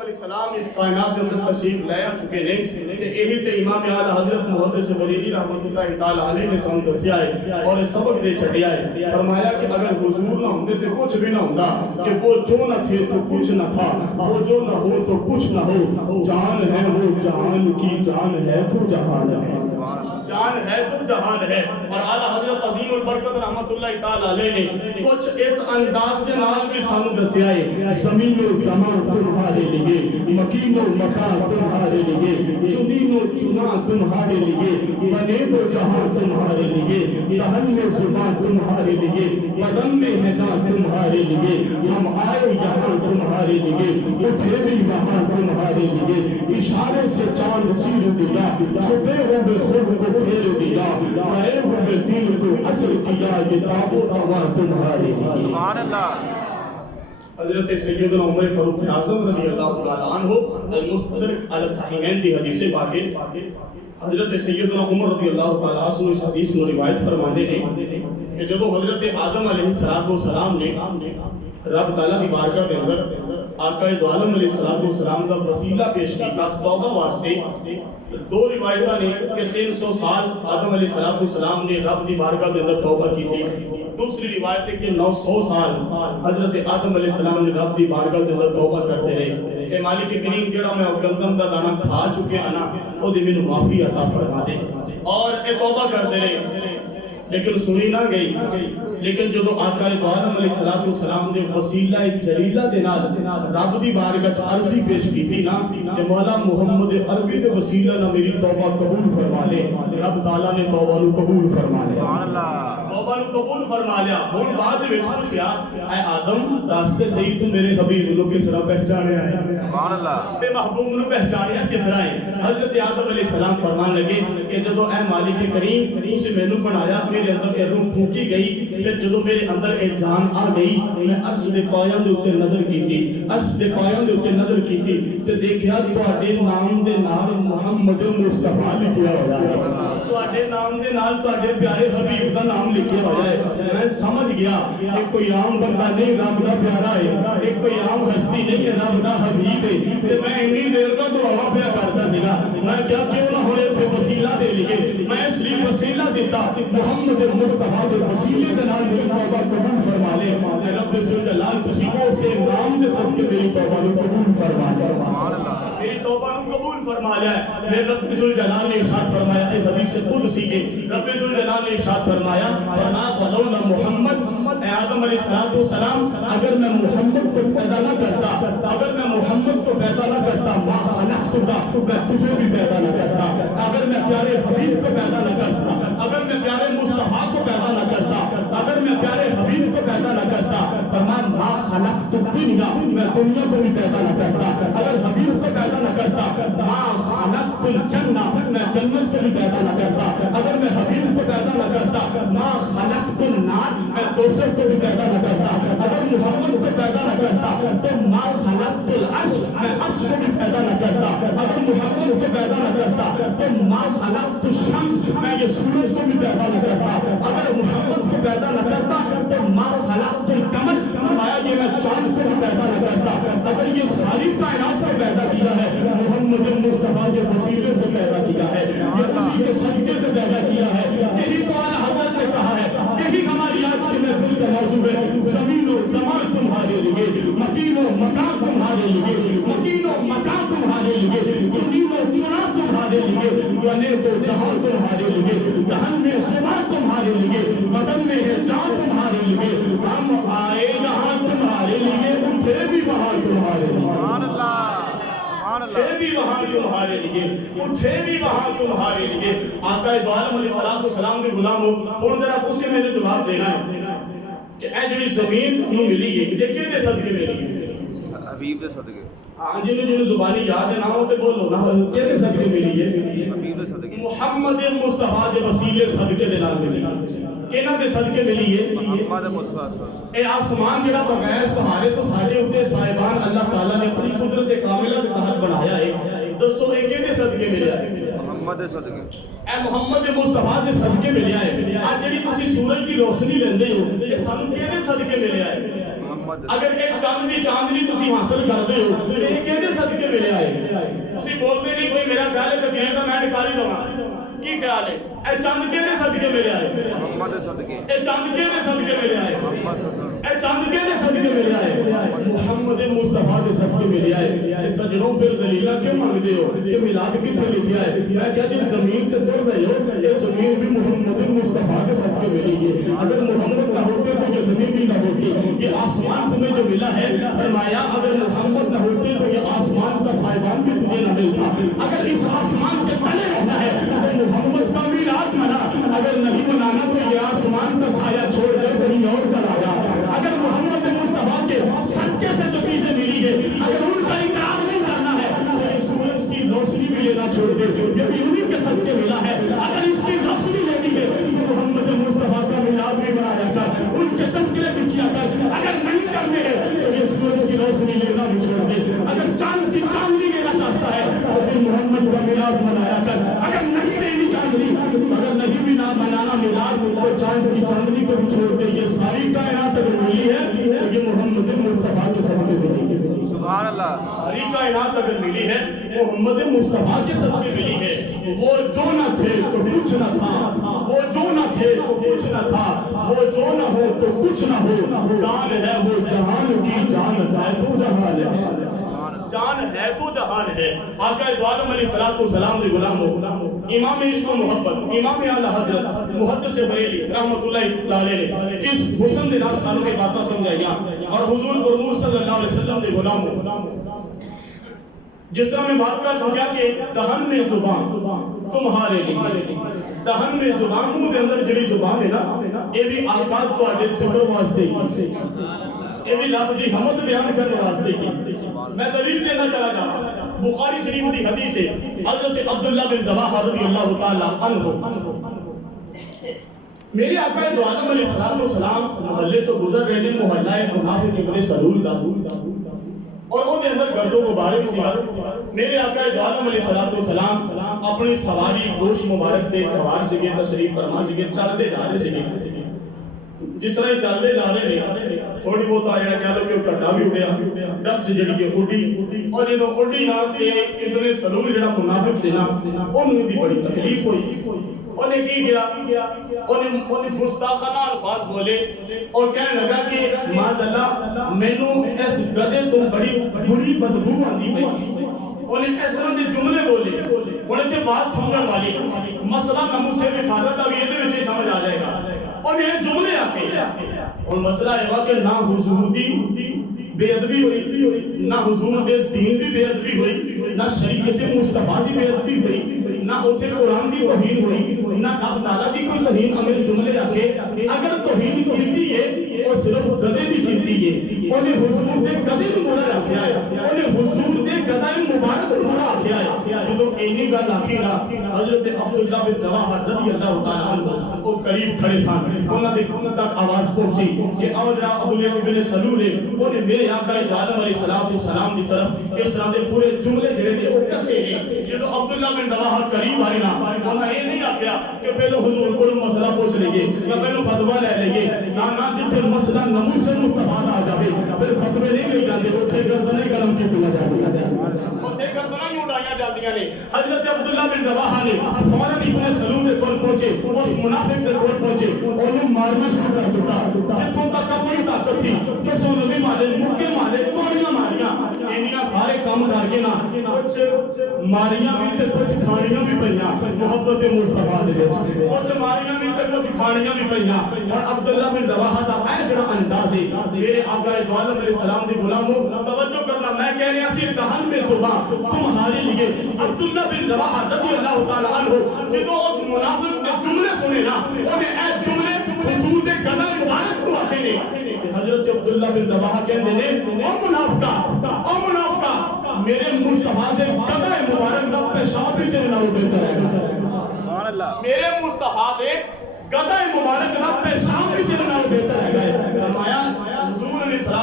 علیہ السلام اس کائنات کے اندر تشریف لے چکے نے کہ یہی تے امام اعلی حضرت محدث بریلوی رحمۃ اللہ تعالی علیہ نے سان دسیا ہے اور سبق دے چھڈیا ہے. فرمایا کہ اگر حضور نہ ہوندے تو کچھ بھی نہ ہوندا, کہ وہ جو نہ تھے تو کچھ نہ تھا, وہ جو نہ ہو تو کچھ نہ ہو, جان ہے وہ جہان کی جان ہے تو جہان ہے, جان ہے تو جہان ہے. اور اعلی حضرت عظیم البرکت رحمۃ اللہ تعالی علیہ نے کچھ اس انداز کے نال بھی سانو دسیا ہے, زمین و زمان تمہارے لیے, مکین و مکان تمہارے لیے, چنین و چنا تمہارے لیے, بنے دو جہاں تمہارے لیے, دہن میں زبان تمہارے لیے, بدن میں ہے جان تمہارے لیے, ہم آئے یہاں تمہارے لیے, اٹھے بھی وہاں تمہارے لیے, اشارے سے چاند چیر دیا, چھپے ہوئے خود کو پھیر دیا, آئے ہوئے دل کو اثر کیا, یہ داب و دوا تمہارے لیے. سبحان اللہ. حضرت سیدنا عمر فاروق اعظم رضی اللہ تعالی عنہ المستدرک علی الصحیحین دی حدیث پاک حضرت سیدنا عمر رضی اللہ تعالی عنہ اس حدیث میں روایت فرماتے ہیں کہ جب حضرت آدم علیہ السلام نے رب تعالیٰ کی بارگاہ کے اندر آقا دو عالم علیہ السلام کا وسیلہ پیش کیا توبہ واسطے, دو روایتاں نے کہ 300 سال آدم علیہ السلام نے رب کی بارگاہ کے اندر توبہ کی تھی. دوسری روایت ہے کہ 900 سال حضرت آدم علیہ السلام نے رب کی بارگاہ کے اندر توبہ کرتے رہے کہ مالک کریم جڑا میں گندم دا دانہ کھا چکے انا او دی مینوں معافی عطا فرما دے, اور اے توبہ کرتے رہے. لیکن سنی نہ گئی, لیکن جدو آقا دو عالم علیہ السلام نے وسیلہ جلیلہ دے نال رب دی بارگاہ عرضی پیش کی تھی نا کہ مولا محمد عربی دے وسیلہ نہ میری توبہ قبول فرما لے, رب تعالیٰ نے توبہ نو قبول فرما لیا. سبحان اللہ. توبہ نو قبول فرما لیا. ہن بعد وچ پوچھیا اے آدم دستے صحیح تو میرے حبیب نو کس طرح پہچانیا ہے؟ سبحان اللہ. اپنے محبوب نو پہچانیا کس طرح ہے؟ حضرت آدم علیہ السلام فرمان لگے کہ جدو اے مالک کریم تسی مینوں بنایا, میرے اندر اے روح پھونکی گئی, پھر جدو میرے اندر اے جان آ گئی, میں عرش دے پایاں دے اوتے نظر کیتی, عرش دے پایاں دے اوتے نظر کیتی تے دیکھیا تواڈے نام دے نال محمد مصطفیٰ لکھیا ہوا ہے, تواڈے نام دے نال تواڈے پیارے حبیب دا نام لکھیا ہوا ہے. میں سمجھ گیا کہ کوئی عام بندہ نہیں, رب دا پیارا ہے, ایک کوئی عام ہستی نہیں ہے, رب دا حبیب ہے. تے میں اتنی دیر دا دعا پیا کردا سیگا, میں کیا کیوں نہ ہوئے تے وسیلہ دے لیے, میں اس لیے وسیلہ دیتا محمد مصطفیٰ دے وسیلے دے نال میری توبہ قبول فرما لے. اے رب ذوالجلال تسی اسے نام دے صدقے میری توبہ نو قبول فرما لے. سبحان اللہ. میری توبہ نو قبول فرما لیا ہے. میرے رب ذوالجلال نے ارشاد فرمایا ہے حدیث قدسی کے, رب ذوالجلال نے ارشاد فرمایا وما ولولا محمد, اے آدم علیہ السلام اگر میں محمد کو پیدا نہ کرتا, اگر میں محمد کو پیدا نہ کرتا, ما خلقتک, میں تجھے بھی پیدا نہ کرتا. اگر میں پیارے حبیب کو پیدا نہ کرتا, اگر میں پیارے مصطفیٰ کو پیدا نہ کرتا, اگر میں پیارے حبیب کو پیدا نہ کرتا, فرمان ما خلقت الدنیا, میں دنیا کو بھی پیدا نہ کرتا. اگر حبیب کو پیدا نہ کرتا, ما خلقت الجنہ, میں جنت کو بھی پیدا نہ کرتا. اگر میں حبیب کو پیدا نہ کرتا, ما خلقت النار, میں دوزخ کو بھی پیدا نہ کرتا. اگر محمد کو پیدا نہ کرتا تو ما خلقت العرش, میں عرش کو بھی پیدا نہ کرتا. اگر محمد کو پیدا نہ کرتا تو ما خلقت الشمس, میں یہ سورج کو بھی پیدا نہ کرتا. اگر محمد کو پیدا نہ کرتا تو ما خلقت القمر, فرمایا یہ میں چاند کو بھی پیدا نہ کرتا. اگر یہ ساری کائنات کو پیدا کیا ہے محمد مصطفیٰ کے وسیلے سے پیدا کیا ہے, یہ اسی کے صدقے سے پیدا کیا ہے. یہی تو اعلیٰ حضرت نے کہا ہے, یہی ہماری آج کی محفل کا موضوع ہے. زمین و زمان تمہارے لیے, مکین و مکان تمہارے لیے, مکین و مکان تمہارے لیے, چنین و چنا تمہارے لیے, بنے تو جہاں تمہارے لیے, دہن میں زبان تمہارے لیے, بدن میں ہے جان تمہارے لیے, ہم آئے یہاں تمہارے لیے, اٹھے بھی وہاں تمہارے لیے. سبحان اللہ. سبحان اٹھے اللہ. بھی وہاں تمہارے لیے, اٹھے بھی وہاں تمہارے لیے. آقا دو عالم علیہ السلام کے غلام ہو, اور ذرا تسی میں نے جواب دینا ہے کہ اے جڑی زمین نو ملی ہے یہ کہدے صدقے ملی ہے؟ حبیب دے صدقے. ہاں جنہوں زبانی یاد ہے نہ ہو تے بولو نا, کہدے صدقے ملی ہے؟ حبیب دے صدقے. محمد مصطفیٰ دے وسیلے صدقے دے نال ملی. کہنا دے صدقے ملی ہے؟ محمد مصطفیٰ. اے آسمان جڑا بغیر سہارے تو سارے اوتے صاحبان اللہ تعالیٰ نے اپنی قدرت کاملہ کے تحت بنایا ہے. دسو اے کہدے صدقے ملیا ہے؟ محمد صدقے. اے محمد مصطفیٰ دے صدقے ملیا ہے. آج جڑی تسی سورج دی روشنی لیندے ہو, اے سانو کہدے صدقے ملیا ہے؟ اگر یہ چند دی چاندنی تسی حاصل کرتے ہو تو یہ کہدے صدقے ملے آئے تسی بولتے نہیں کوئی میرا خیال ہے تقریر کا میں نکالی دوا کی خیال ہے اے چند کے صدقے ملے آئے محمد صدقے اے چند کے صدقے ملے آئے محمد صدقے اے چند کے صدقے ملے آئے محمد مصطفیٰ کے صدقے ملے آئے سجنوں پھر دلیلہ کیوں مانگتے ہو کہ میلاد کتنے لکھا ہے میں کیا جس زمین تے تر رہے ہو یہ زمین بھی محمد مصطفیٰ کے صدقے ملی ہے اگر محمد نہ ہوتے تو یہ زمین بھی نہ ہوتی یہ آسمان تمہیں جو ملا ہے فرمایا اگر محمد نہ ہوتے تو یہ آسمان کا صاحبان بھی تمہیں نہ ملتا اگر اس آسمان کے تلے رہنا ہے تو محمد کا میلاد منا اگر نہیں منانا تو یہ آسمان کا سایہ چھوڑ کر کہیں اور چلا گا اگر محمد مصطفیٰ کے صدقے سے جو چیزیں ملی ہے اگر ان کا اقرار نہیں کرنا ہے تو یہ سورج کی روشنی بھی لینا چھوڑ دے یہ بھی انہیں کے صدقے ملا ہے اگر اس کی روشنی لینی ہے تو محمد مصطفیٰ کا میلاد بھی منایا کر ان کے تذکرے بھی کیا کر اگر نہیں کرنے ہیں تو یہ سورج کی روشنی لینا بھی چھوڑ دے اگر چاند کی چاندنی لینا چاہتا ہے تو پھر محمد کا میلاد منایا کر اگر نہیں لینی چاندنی اگر نہیں بھی نہ منانا میلاد تو چاند کی چاندنی کو بھی چھوڑ دے یہ ساری کائنات اگر ملی ہے تو یہ محمد مصطفیٰ کے صدقے ملی ہے سبحان اللہ ساری کائنات اگر ملی ہے محمد مصطفیٰ کے صدقے ملی ہے وہ جو نہ تھے تو کچھ نہ تھا وہ جو نہ تھے تو کچھ نہ تھا وہ جو نہ ہو تو کچھ نہ ہو جان ہے وہ جہان کی جان ہے تو جہان ہے جان ہے تو جہان ہے آقا دو عالم علیہ السلام دے غلام ہو امام عشق و محبت امام اعلی حضرت محدث بریلی رحمت اللہ علیہ نے کس حسن دے نام سانوں کے باتیں سمجھایا اور حضور پرنور صلی اللہ علیہ وسلم دے غلام ہو جس طرح میں بات کر چکا کہ دہن میں زبان تمہارے لیے دہن میں زبان منہ دے اندر جڑی زبان ہے نا یہ بھی آقا تواڈے ذکر واسطے یہ بھی لفظ دی حمد بیان کرنے واسطے کی میں دلیل دینا چلا جاتا بخاری شریف دی حدیث ہے حضرت عبداللہ بن رواحہ رضی اللہ تعالی عنہ میرے آقا دو عالم علیہ السلام محلے چو گزر رہے نے محلہ منافق ابن سلول دا اور وہ دے اندر گردوں کو بارے بھی میرے آقا دو عالم علیہ السلام اپنی سواری گوش مبارک تے سوار سکے تشریف فرما سکے چل دے جا رہے سکے جس طرح چل دے جا رہے ہیں تھوڑی بہت آیا کہہ دو کہ وہ کٹا بھی اڑیا ڈسٹ جڑی کہ اڑی اور جدو اڑی نہ تے ابن سلول جڑا منافق سے نا انہوں دی بڑی تکلیف ہوئی انہیں کی گیا انہیں گستاخانہ الفاظ بولے اور کہنے لگا کہ معاذاللہ مینوں اس گدے تو بڑی بری بدبو آندی پئی انہیں اس طرح دے جملے بولے انہیں تے بات سمجھن والی مسئلہ ناموس رسالت دا بھی یہ وچ سمجھ آ جائے گا اور یہ جملے آکے اور مسئلہ ہے کہ نہ حضور دی بے ادبی ہوئی نہ حضور دے دین دی بے ادبی ہوئی نہ شریعت مصطفیٰ دی بے ادبی ہوئی نہ اوتھے قرآن دی توہین ہوئی نہ رب تعالیٰ دی کوئی توہین ہمیں جملے رکھے اگر توہین کیتی ہے اور صرف گدے دی کیتی ہے انہیں حضور دے گدے نو موڑا رکھیا ہے انہیں حضور دے گدے مبارک نو موڑا رکھیا ہے جدو اینی گل آکھی نا حضرت عبداللہ بن رواحہ رضی اللہ تعالی عنہ وہ قریب کھڑے سن انہاں دے کن تک آواز پہنچی کہ اور جڑا ابو ابن سلول ہے انہیں میرے آقا عالم علیہ السلام دی طرف اس طرح دے پورے جملے جڑے نے وہ کسے نے جدو عبداللہ بن رواحہ قریب آئے نا انہاں یہ نہیں آکھیا کہ پہلو حضور کو مسئلہ پوچھ لئیے یا پہلو فتوہ لے لئیے نہ جتھے مسئلہ نموس مصطفیٰ آ جاوے پھر فتوے نہیں لے جاندے اتھے گردنیں گرم کی تلا جاوے اتھے گردنیں ہی اٹھائیاں جاندیاں نے حضرت عبداللہ بن رواحہ نے فوراً ابن سلول کے کول پہنچے اس منافق کے کول پہنچے انہوں مارنا شروع کر دیتا جتوں تک اپنی طاقت سی کسوں نے بھی مارے مکے مارے توڑیاں ماریاں انہیاں سارے کام کر کے نا کچھ ماریاں بھی تے کچھ کھانیاں بھی پئیاں محبت مصطفیٰ دے وچ کچھ ماریاں بھی تے کچھ کھانیاں بھی پئیاں اور عبداللہ بن رواحہ دا اے جڑا انداز ہے میرے آقا دو عالم علیہ السلام دے غلاموں توجہ کرنا میں کہہ رہا سی دہن میں زبان تمہارے لیے عبداللہ بن رواحہ رضی اللہ تعالی عنہ جدو اس منافق دے جملے سنے نا انہیں اے جملے حضور دے گدے مبارک کو آتے نے حضرت عبداللہ بن رواحہ کہندے نے او منافقہ میرے مصطفیٰ دے گدے مبارک دا پیشاب بھی تیرے نال بہتر ہے سبحان اللہ میرے مصطفیٰ دے گدے مبارک دا پیشاب بھی تیرے نال بہتر ہے فرمایا حضور علیہ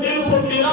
313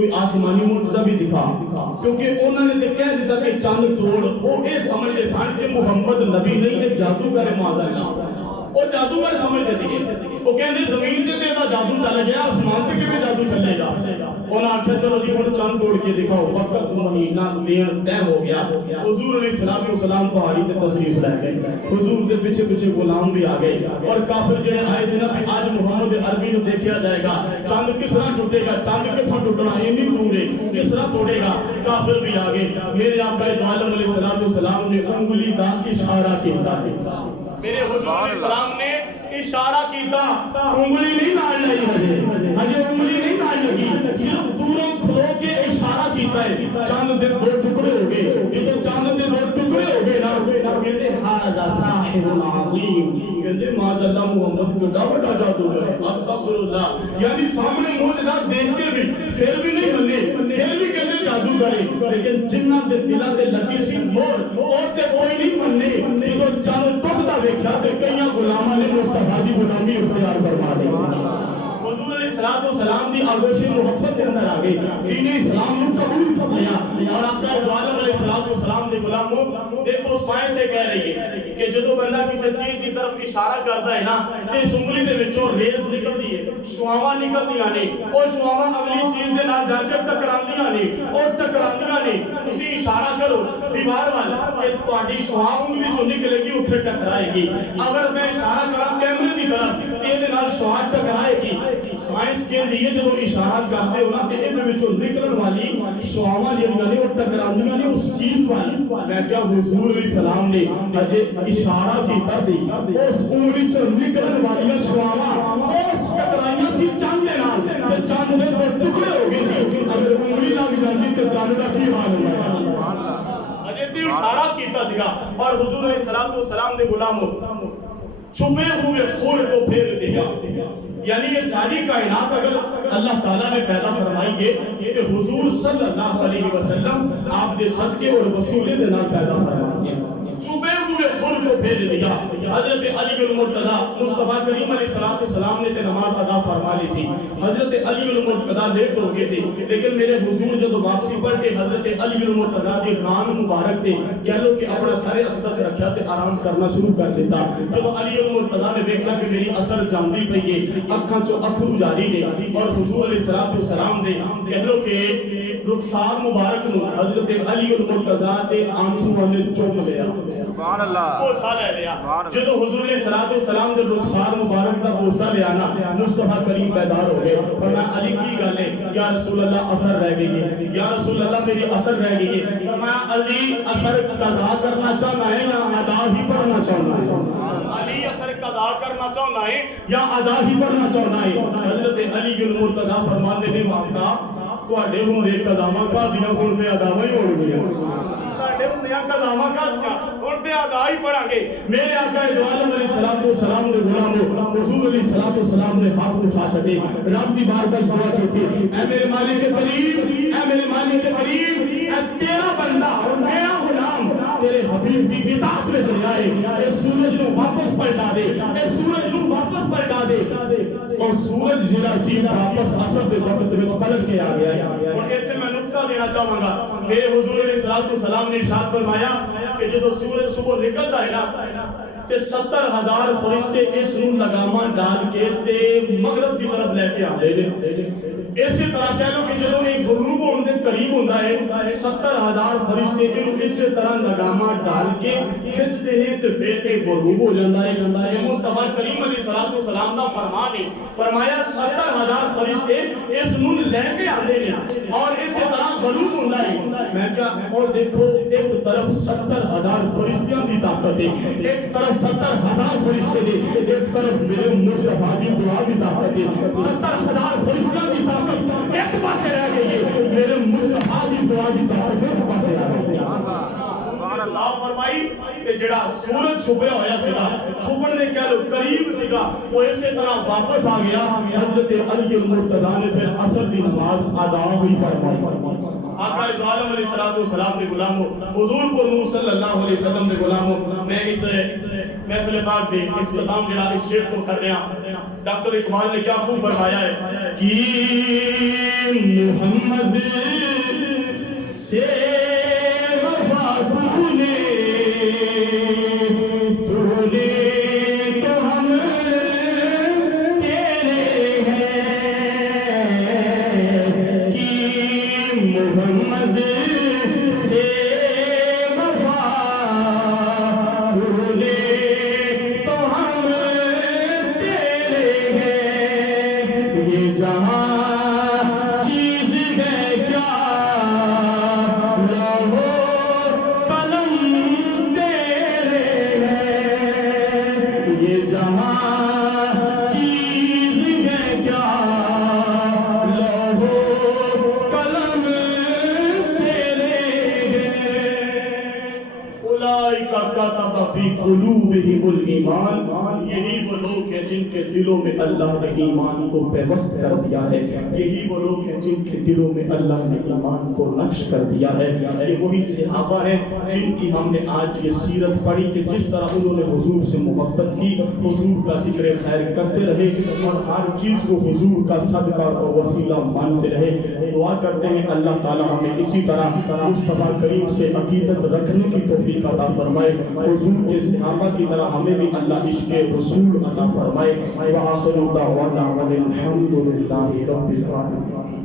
کوئی آسمانی معجزہ بھی دکھا، کیونکہ انہوں نے تو کہہ دیتا کہ چند توڑ، وہ یہ سمجھتے سن کہ محمد نبی نہیں ہے، جادوگر ہے معاذ اللہ، وہ جادوگر سمجھتے سی، وہ کہندے زمین تے تے جادو چل گیا، آسمان تے کیویں جادو چلے گا؟ انہاں آکھیا چلو جی ہن چند توڑ کے دکھاؤ، وقت مہینہ دن طے ہو گیا، حضور علیہ الصلوۃ والسلام پہاڑی تے تشریف لے گئے، حضور دے پیچھے پیچھے غلام بھی آ گئے، اور کافر جڑے آئے سی نا کہ آج محمد عربی نو دیکھیا جائے گا، چاند کس طرح ٹوٹے گا، چاند کتھوں ٹوٹنا، اینی دور ہے، کس طرح توڑے گا؟ کافر بھی آ گئے۔ میرے آقا دو عالم علیہ الصلوۃ والسلام نے انگلی دا اشارہ کیتا ہے، میرے حضور علیہ السلام نے اشارہ کیتا، انگلی نہیں نال لئی، ہجے انگلی نہیں نال لگی، صرف دوروں کھلو کے اشارہ کیتا ہے، چاند دے دو ٹکڑے ہو گئے، جب چاند دے دو ٹکڑے ہو گئے نا کہتے ھذا ساحر عظیم، کہتے معاذ اللہ محمد کیڈا بڑا جادوگر ہے، استغفر اللہ، یعنی سامنے معجزات دیکھ کے بھی پھر بھی نہیں منے، پھر بھی کہتے جادوگر ہے، لیکن جنہاں دے دلاں تے لگی سی مہر اور تے کوئی نہیں منے، جدوں چاند ٹکدا ویکھیا تے کئیاں غلاماں نے مصطفیٰ دی غلامی اختیار فرما لی۔ حضور علیہ الصلوۃ والسلام دی آغوش محبت دے اندر آ گئی، دین اسلام نو قبول کر لیا، اور آقا دو عالم علیہ الصلوۃ والسلام دے غلاموں دیکھو سائنس سے کہہ رہی ہے کہ جدوں بندہ کسی چیز دی طرف اشارہ کردا ہے نا تے اس انگلی دے وچوں ریز نکلدی ہے، شعاواں نکلدیاں نے، اور شعاواں اگلی چیز دے نال جا کے ٹکراندیاں نے، اور ٹکراندیاں نے، تسی اشارہ کرو دیوار وال کہ تہاڈی شعاع انگلی چوں نکلے گی، اوتھے ٹکرائے گی، اگر میں اشارہ کراں کیمرے دی طرف تے دے نال شعاع ٹکرائے گی۔ سائنس کے لیے جدوں اشارہ کرتے ہو نا تے ان وچوں نکلن والی شعاواں جڑیاں نے وہ ٹکراندیاں نے اس چیز وال، میں کیا حضور علیہ السلام نے اجے اشارہ کیتا سی، اس انگلی چوں نکلن والی شعاواں اس ٹکرائیاں سی چاند دے نال، تے چاند دے دو ٹکڑے ہو گئے سی، اگر انگلی لگ جاندی تے چاند دا کی حال ہوندا؟ اجے تے اشارہ کیتا سیگا، اور حضور علیہ الصلوۃ والسلام نے غلاموں چھپے ہوئے خور کو پھیر دیا، یعنی یہ ساری کائنات اگر اللہ تعالیٰ نے پیدا فرمائی ہے کہ حضور صلی اللہ علیہ وسلم آپ دے صدقے اور وسیلے دے نال پیدا فرمائی ہے، چھپے ہوئے خور کو پھیر دیا۔ حضرت علی المرتضیٰ مصطفیٰ کریم علیہ الصلوۃ والسلام نے تے نماز ادا فرما لی سی، حضرت علی المرتضیٰ لیٹ ہو گئے سی، لیکن میرے حضور جدو واپسی پڑھ کے حضرت علی المرتضیٰ دی ران مبارک تے کہہ لو کہ اپنا سارے اقدس رکھیا تے آرام کرنا شروع کر دیتا، جب علی المرتضیٰ نے دیکھا کہ میری اثر جاندی پئی ہے، اکھاں چوں اتھرو جاری نے، اور حضور علیہ الصلوۃ والسلام دے کہہ لو کہ رخسار مبارک نو حضرت علی المرتضیٰ دے آنسو نے چوم لیا، سبحان اللہ، بوسہ لے لیا، جدو حضور علیہ الصلوۃ والسلام دے رخسار مبارک دا بوسہ لیا نا، مصطفیٰ کریم بیدار ہو گئے، فرمایا علی کی گل ہے؟ یا رسول اللہ اثر رہ گئی ہے، یا رسول اللہ میری اثر رہ گئی ہے، فرمایا علی اثر قضا کرنا چاہنا ہے یا ادا ہی پڑھنا چاہنا ہے؟ علی اثر قضا کرنا چاہنا ہے یا ادا ہی پڑھنا چاہنا ہے؟ حضرت علی المرتضیٰ فرماندے نے واقعہ تواڈے ہوندے قضاواں کا دیاں ہن تے اداواں ہی ہون گیاں، تواڈے ہوندے قضاواں کا دیاں ہن تے ادا ہی پڑھاں گے۔ میرے آقا دو عالم علیہ الصلوۃ والسلام دے غلاموں حضور علیہ الصلوۃ والسلام نے ہاتھ اٹھا چھڈے، رب دی بارگاہ دعا کیتی، اے میرے مالک کریم، اے میرے مالک کریم، اے تیرا بندہ میرا غلام تیرے حبیب دی اطاعت میں چلا ہے، اے سورج نو واپس پلٹا دے، اے سورج نو واپس پلٹا دے، اور سورج جڑا سی واپس عصر دے وقت وچ پلٹ کے آ گیا ہے۔ اور ایتھے میں نقطہ دینا چاہوں گا، میرے حضور علیہ الصلوۃ والسلام نے ارشاد فرمایا کہ جدو سورج صبح نکلدا ہے نا تے 70,000 فرشتے اس نو لگاماں ڈال کے تے مغرب کی طرف لے کے آندے نے۔ اسی طرح کہہ لو کہ جدو ایک غروب ہونے دے قریب ہوندا ہے 70,000 فرشتے انہوں اسی طرح لگاماں ڈال کے کھچتے ہیں تے پھر ایک غروب ہو جاتا ہے۔ یہ مصطفیٰ کریم علیہ الصلوۃ والسلام کا فرمان ہے، فرمایا 70,000 فرشتے اس نو لے کے آندے نے اور اسی طرح غروب ہوندا ہے۔ میں کیا اور دیکھو ایک طرف 70,000 فرشتیاں دی طاقت ہے، ایک طرف 70,000 فرشتے دے، ایک طرف میرے مصطفیٰ دی دعا دی طاقت ہے۔ 70,000 فرشتیاں دی طاقت ایک پاسے رہ گئی ہے، میرے مصطفیٰ دی دعا دی طاقت ایک پاسے رہ گئی ہے۔ اللہ فرمائی کہ جڑا سورج چھپیا ہویا سیگا، چھپن دے کہہ لو قریب سیگا، وہ اسی طرح واپس آ گیا۔ حضرت علی المرتضیٰ نے پھر عصر دی نماز ادا ہوئی فرمائی۔ آقا دو عالم علیہ السلام دے غلاموں، حضور پر نور صلی اللہ علیہ وسلم دے غلاموں، میں اس محفل پاک دے اختتام جڑا اس شعر کو کر رہے ہیں ڈاکٹر اقبال نے کیا خوب فرمایا ہے کہ محمد سے وفا تو نے تو ہم تیرے ہیں کہ محمد سے وفا تو نے تو ہم تیرے ہیں یہ جہاں چیز ہے کیا لوح قلم تیرے ہیں یہ جہاں چیز ہے کیا لوح قلم تیرے ہیں اولئک کتب فی قلوبہم الایمان یہی وہ لوگ ہیں جن کے دلوں میں اللہ نے ایمان کو پیوست کر دیا ہے یہی وہ لوگ ہیں جن کے دلوں میں اللہ نے ایمان کو نقش کر دیا ہے یہ وہی صحابہ ہیں جن کی ہم نے آج یہ سیرت پڑھی کہ جس طرح انہوں نے حضور سے محبت کی حضور کا ذکر خیر کرتے رہے اور ہر چیز کو حضور کا صدقہ اور وسیلہ مانتے رہے دعا کرتے ہیں اللہ تعالی ہمیں اسی طرح مصطفیٰ کریم سے عقیدت رکھنے کی توفیق عطا فرمائے حضور کے صحابہ کی طرح ہمیں بھی اللہ عشق رسول عطا فرمائے وآخر دعوانا الحمد للہ رب العالمین